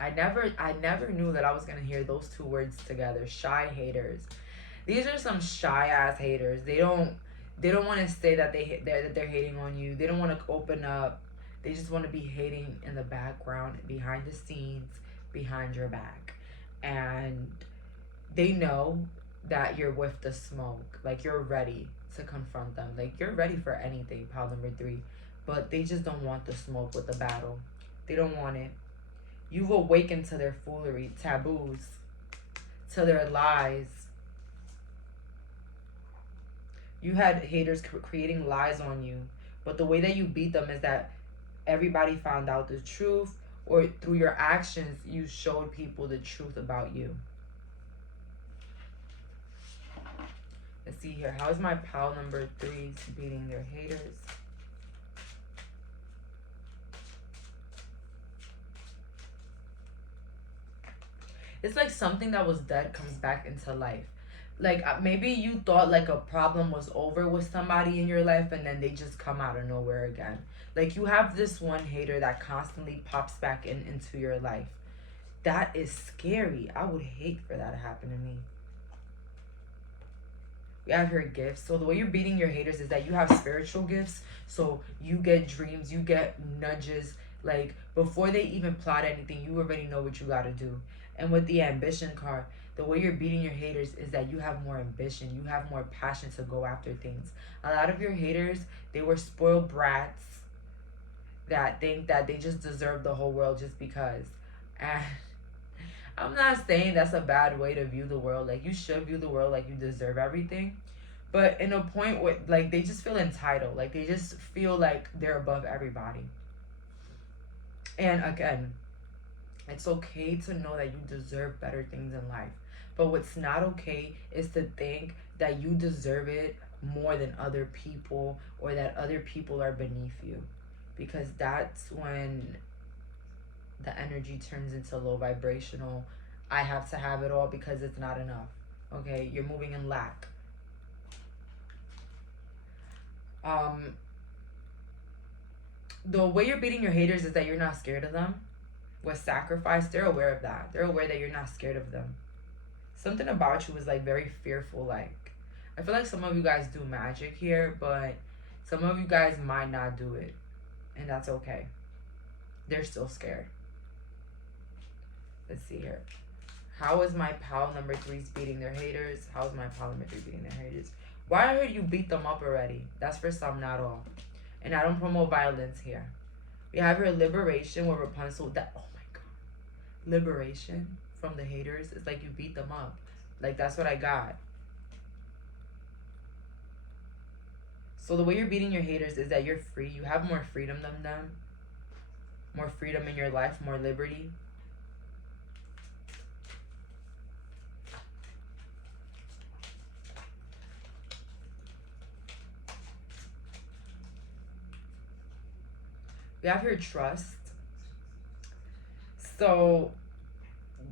I never knew that I was gonna hear those 2 words together. Shy haters. These are some shy ass haters. They don't want to say that they're hating on you. They don't want to open up. They just want to be hating in the background, behind the scenes, behind your back. And they know that you're with the smoke. Like, you're ready to confront them. Like, you're ready for anything, pile number 3. But they just don't want the smoke with the battle. They don't want it. You've awakened to their foolery, taboos, to their lies. You had haters creating lies on you. But the way that you beat them is that everybody found out the truth, or through your actions, you showed people the truth about you. Let's see here. How is my pile number 3 beating their haters? It's like something that was dead comes back into life. Like, maybe you thought like a problem was over with somebody in your life, and then they just come out of nowhere again. Like, you have this one hater that constantly pops back into your life. That is scary. I would hate for that to happen to me. We have here gifts. So the way you're beating your haters is that you have spiritual gifts. So you get dreams, you get nudges. Like, before they even plot anything, you already know what you got to do. And with the ambition card, the way you're beating your haters is that you have more ambition. You have more passion to go after things. A lot of your haters, they were spoiled brats that think that they just deserve the whole world just because. And I'm not saying that's a bad way to view the world. Like, you should view the world like you deserve everything. But in a point where, like, they just feel entitled. Like, they just feel like they're above everybody. And again, it's okay to know that you deserve better things in life. But what's not okay is to think that you deserve it more than other people, or that other people are beneath you. Because that's when the energy turns into low vibrational. I have to have it all because it's not enough. Okay, you're moving in lack. The way you're beating your haters is that you're not scared of them. With sacrifice, they're aware of that. They're aware that you're not scared of them. Something about you is like very fearful. Like, I feel like some of you guys do magic here, but some of you guys might not do it, and that's okay. They're still scared. Let's see here. How is my pal number 3's beating their haters? How is my pal number 3 beating their haters? Why I heard you beat them up already? That's for some, not all. And I don't promote violence here. We have here liberation with Rapunzel. That, oh my god. Liberation from the haters. It's like you beat them up. Like, that's what I got. So the way you're beating your haters is that you're free. You have more freedom than them. More freedom in your life. More liberty. We have here trust. So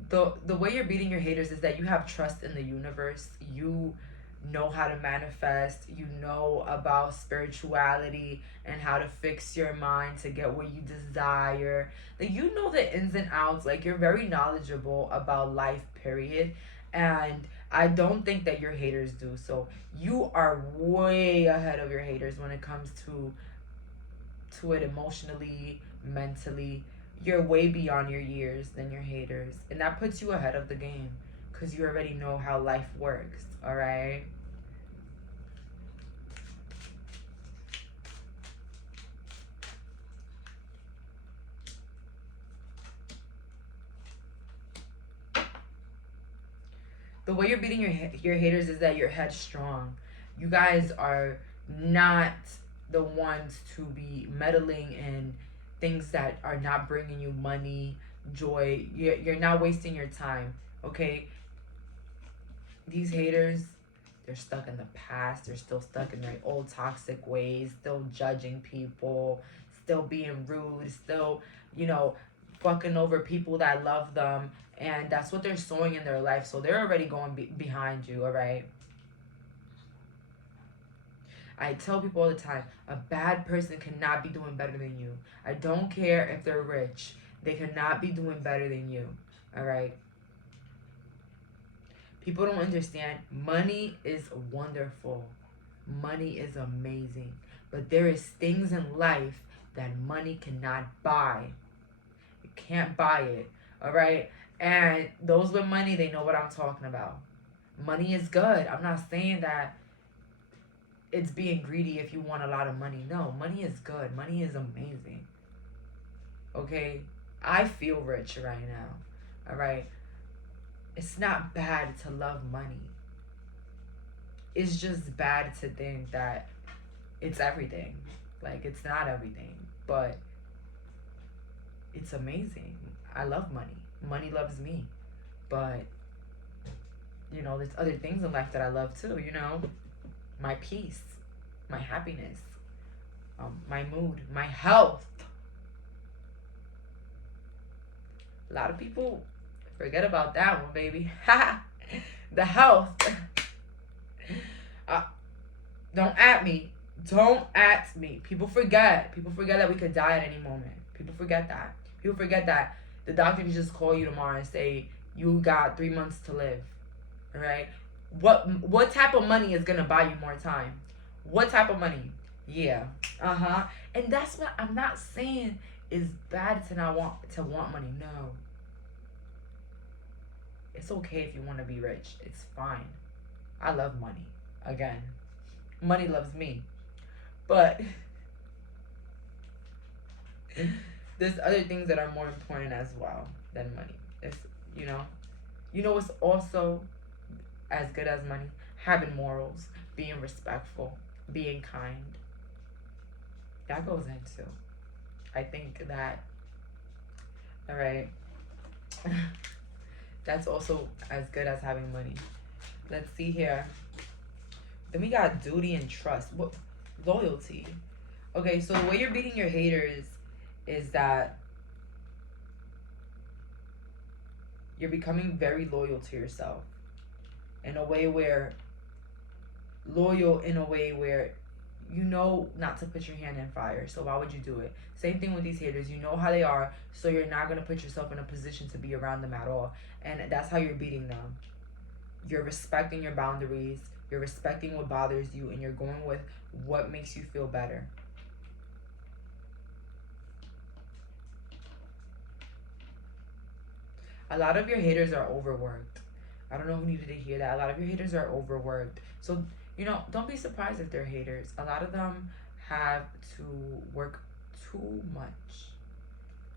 the way you're beating your haters is that you have trust in the universe. You know how to manifest. You know about spirituality and how to fix your mind to get what you desire. Like, you know the ins and outs. Like, you're very knowledgeable about life, period. And I don't think that your haters do. So you are way ahead of your haters when it comes to it emotionally, mentally. You're way beyond your years than your haters, and that puts you ahead of the game because you already know how life works. All right. The way you're beating your haters is that you're headstrong. You guys are not the ones to be meddling in things that are not bringing you money, joy. You're not wasting your time, okay? These haters, they're stuck in the past. They're still stuck in their old toxic ways, still judging people, still being rude, still, fucking over people that love them. And that's what they're sowing in their life. So they're already going behind you, all right? I tell people all the time, a bad person cannot be doing better than you. I don't care if they're rich. They cannot be doing better than you. All right? People don't understand. Money is wonderful. Money is amazing. But there is things in life that money cannot buy. You can't buy it. All right? And those with money, they know what I'm talking about. Money is good. I'm not saying that it's being greedy if you want a lot of money. No, money is good. Money is amazing. Okay? I feel rich right now. All right? It's not bad to love money. It's just bad to think that it's everything. Like, it's not everything. But it's amazing. I love money. Money loves me. But, there's other things in life that I love too, my peace, my happiness, my mood, my health. A lot of people forget about that one, baby. The health. Don't at me. Don't at me. People forget. People forget that we could die at any moment. People forget that. People forget that the doctor can just call you tomorrow and say, you got 3 months to live. All right? What type of money is gonna buy you more time? What type of money? Yeah. And that's what I'm not saying is bad to not want money. No. It's okay if you want to be rich. It's fine. I love money. Again, money loves me. But there's other things that are more important as well than money. you know. You know it's also as good as money? Having morals, being respectful, being kind. That goes into. I think that, all right, that's also as good as having money. Let's see here. Then we got duty and trust. What? Loyalty. Okay, so the way you're beating your haters is that you're becoming very loyal to yourself in a way where you know not to put your hand in fire, so why would you do it? Same thing with these haters. You know how they are, so you're not going to put yourself in a position to be around them at all. And that's how you're beating them. You're respecting your boundaries, you're respecting what bothers you, and you're going with what makes you feel better. A lot of your haters are overworked. I don't know who needed to hear that. A lot of your haters are overworked. So, you know, don't be surprised if they're haters. A lot of them have to work too much.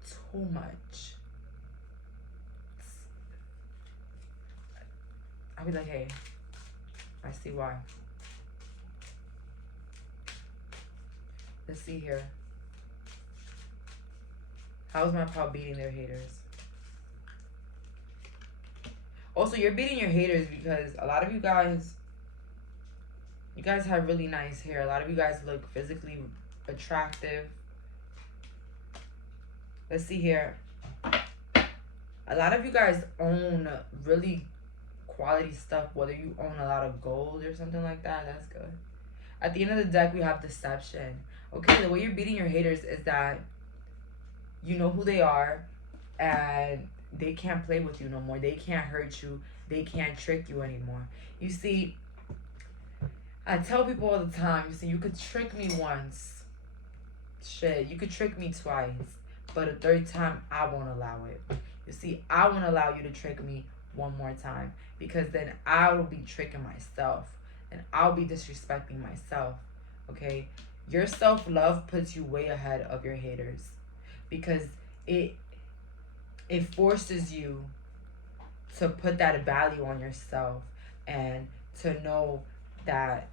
Too much. I'll be like, hey, I see why. Let's see here. How's my pal beating their haters? Also, you're beating your haters because a lot of you guys have really nice hair. A lot of you guys look physically attractive. Let's see here. A lot of you guys own really quality stuff, whether you own a lot of gold or something like that. That's good. At the end of the deck, we have deception. Okay, the way you're beating your haters is that you know who they are and they can't play with you no more. They can't hurt you. They can't trick you anymore. You see, I tell people all the time, you see, you could trick me once. Shit, you could trick me twice. But a third time, I won't allow it. You see, I won't allow you to trick me one more time. Because then I will be tricking myself. And I'll be disrespecting myself. Okay? Your self-love puts you way ahead of your haters. Because it forces you to put that value on yourself and to know that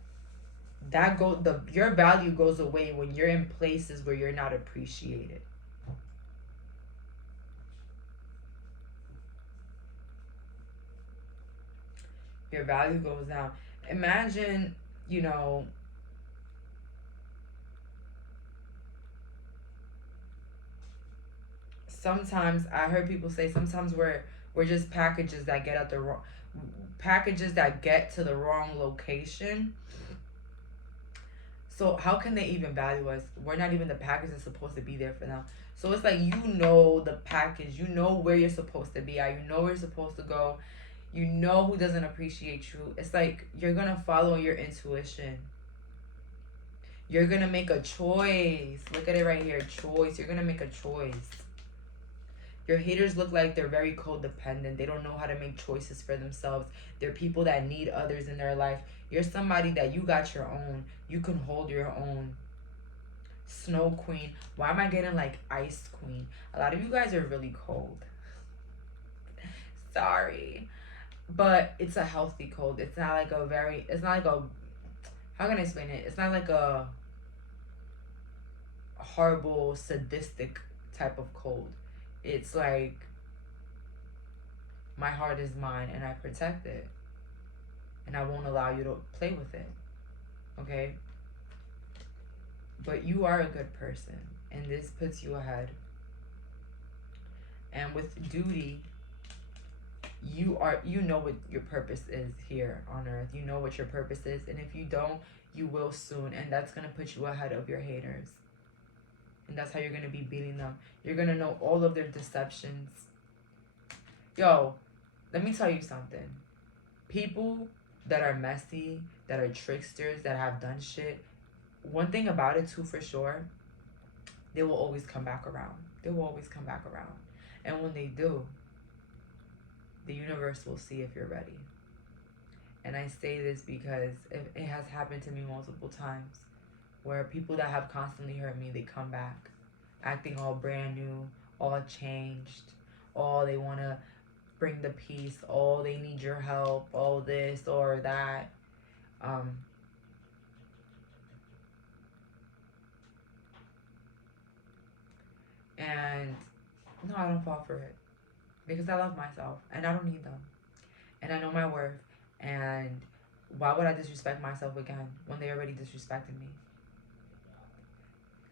your value goes away when you're in places where you're not appreciated. Your value goes down. Imagine, you know, sometimes I heard people say sometimes we're just packages that get at the wrong packages that get to the wrong location. So how can they even value us? We're not even the package that's supposed to be there for them. So it's like, you know the package, you know where you're supposed to be at, you know where you're supposed to go, you know who doesn't appreciate you. It's like you're gonna follow your intuition. You're gonna make a choice. Look at it right here, choice. You're gonna make a choice. Your haters look like they're very codependent. They don't know how to make choices for themselves. They're people that need others in their life. You're somebody that you got your own. You can hold your own. Snow Queen. Why am I getting like Ice Queen? A lot of you guys are really cold. Sorry. But it's a healthy cold. It's not like how can I explain it? It's not like a horrible, sadistic type of cold. It's like, my heart is mine and I protect it. And I won't allow you to play with it. Okay? But you are a good person. And this puts you ahead. And with duty, you know what your purpose is here on earth. You know what your purpose is. And if you don't, you will soon. And that's going to put you ahead of your haters. And that's how you're going to be beating them. You're going to know all of their deceptions. Yo, let me tell you something. People that are messy, that are tricksters, that have done shit, one thing about it too for sure, they will always come back around. They will always come back around. And when they do, the universe will see if you're ready. And I say this because it has happened to me multiple times, where people that have constantly hurt me, they come back acting all brand new, all changed, all they want to bring the peace. Oh, they need your help. Oh, this or that. And no, I don't fall for it because I love myself and I don't need them. And I know my worth. And why would I disrespect myself again when they already disrespected me?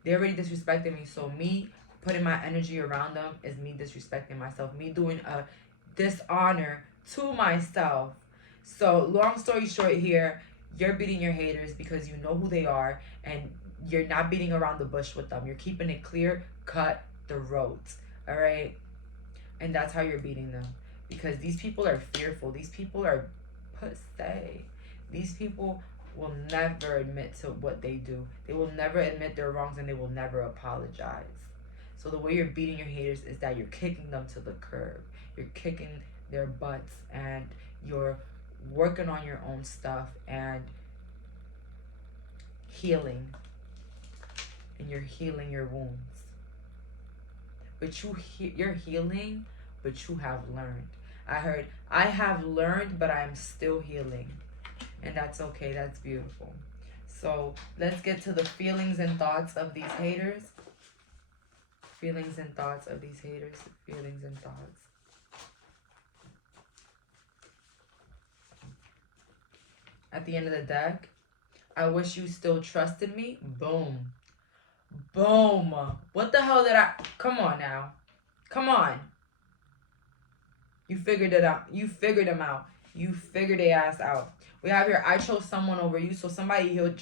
They already disrespected me. So me putting my energy around them is me disrespecting myself. Me doing a dishonor to myself. So long story short here, you're beating your haters because you know who they are and you're not beating around the bush with them. You're keeping it clear, cut the roads. All right? And that's how you're beating them. Because these people are fearful. These people are pussy. These people will never admit to what they do. They will never admit their wrongs and they will never apologize. So the way you're beating your haters is that you're kicking them to the curb. You're kicking their butts and you're working on your own stuff and healing. And you're healing your wounds. But you're healing, but you have learned. I heard, I have learned, but I'm still healing. And that's okay. That's beautiful. So let's get to the feelings and thoughts of these haters. Feelings and thoughts of these haters. Feelings and thoughts. At the end of the deck, I wish you still trusted me. Boom. Boom. What the hell did I... Come on now. Come on. You figured it out. You figured them out. You figured their ass out. We have here, I chose someone over you. So somebody here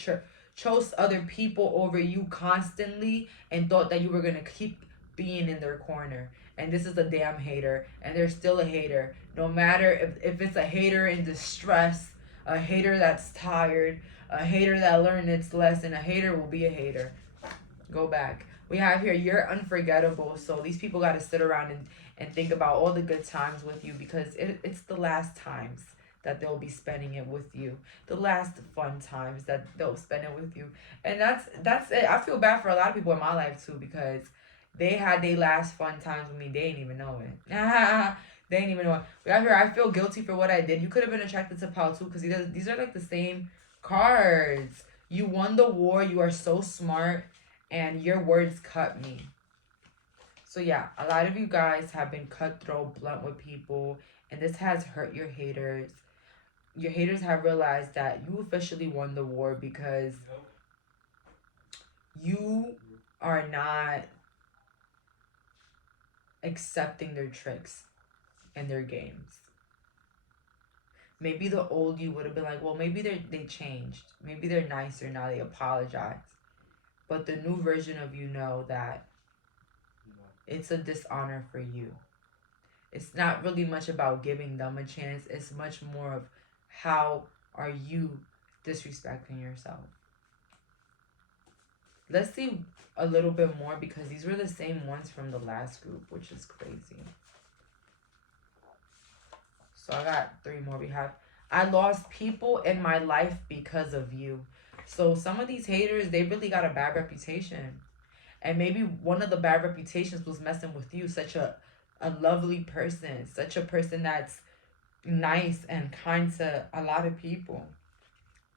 chose other people over you constantly and thought that you were going to keep being in their corner. And this is a damn hater. And they're still a hater. No matter if it's a hater in distress, a hater that's tired, a hater that learned its lesson, a hater will be a hater. Go back. We have here, you're unforgettable. So these people got to sit around and think about all the good times with you because it's the last times that they'll be spending it with you. The last fun times that they'll spend it with you. And that's it. I feel bad for a lot of people in my life too because they had their last fun times with me. They didn't even know it. They didn't even know it. We have here, I feel guilty for what I did. You could have been attracted to Pal too because these are like the same cards. You won the war. You are so smart. And your words cut me. So yeah, a lot of you guys have been cutthroat, blunt with people. And this has hurt your haters. Your haters have realized that you officially won the war because you are not accepting their tricks and their games. Maybe the old you would have been like, well, maybe they changed. Maybe they're nicer now. They apologize. But the new version of you know that it's a dishonor for you. It's not really much about giving them a chance. It's much more of how are you disrespecting yourself. Let's see a little bit more because these were the same ones from the last group, which is crazy. So I got 3 more. We have, I lost people in my life because of you. So some of these haters, they really got a bad reputation. And maybe one of the bad reputations was messing with you. Such a lovely person. Such a person that's nice and kind to a lot of people.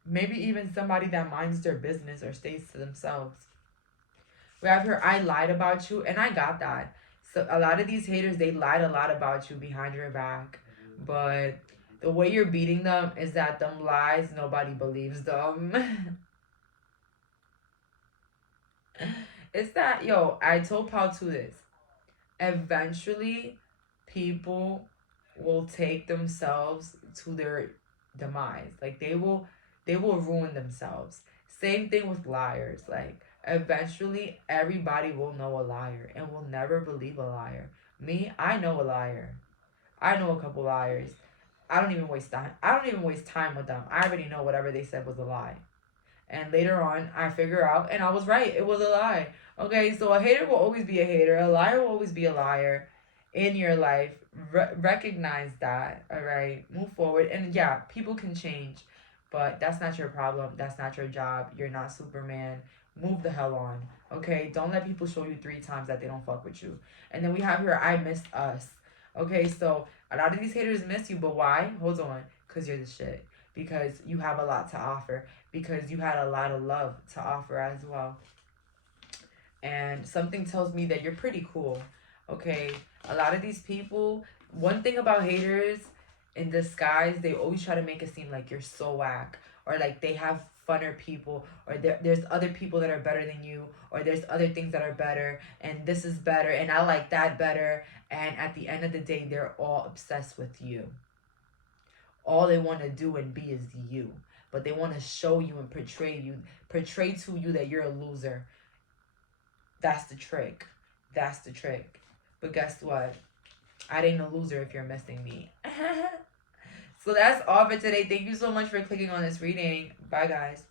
Maybe even somebody that minds their business or stays to themselves. We have here, I lied about you. And I got that. So a lot of these haters, they lied a lot about you behind your back. But the way you're beating them is that them lies, nobody believes them. It's that, yo, I told Paul to this. Eventually, people will take themselves to their demise. Like, they will ruin themselves. Same thing with liars. Like, eventually, everybody will know a liar and will never believe a liar. Me, I know a liar. I know a couple liars. I don't even waste time with them. I already know whatever they said was a lie. And later on, I figure out, and I was right. It was a lie. Okay, so a hater will always be a hater. A liar will always be a liar in your life. Recognize that, all right? Move forward. And yeah, people can change, but that's not your problem. That's not your job. You're not Superman. Move the hell on, okay? Don't let people show you 3 times that they don't fuck with you. And then we have here, I missed us. Okay, so a lot of these haters miss you, but why? Hold on. Because you're the shit. Because you have a lot to offer. Because you had a lot of love to offer as well. And something tells me that you're pretty cool. Okay, a lot of these people, one thing about haters in disguise, they always try to make it seem like you're so whack, or like they have funner people, or there's other people that are better than you, or there's other things that are better, and this is better, and I like that better. And at the end of the day, they're all obsessed with you. All they want to do and be is you, but they want to show you and portray to you that you're a loser. That's the trick. That's the trick. But guess what? I ain't a loser if you're missing me. So that's all for today. Thank you so much for clicking on this reading. Bye, guys.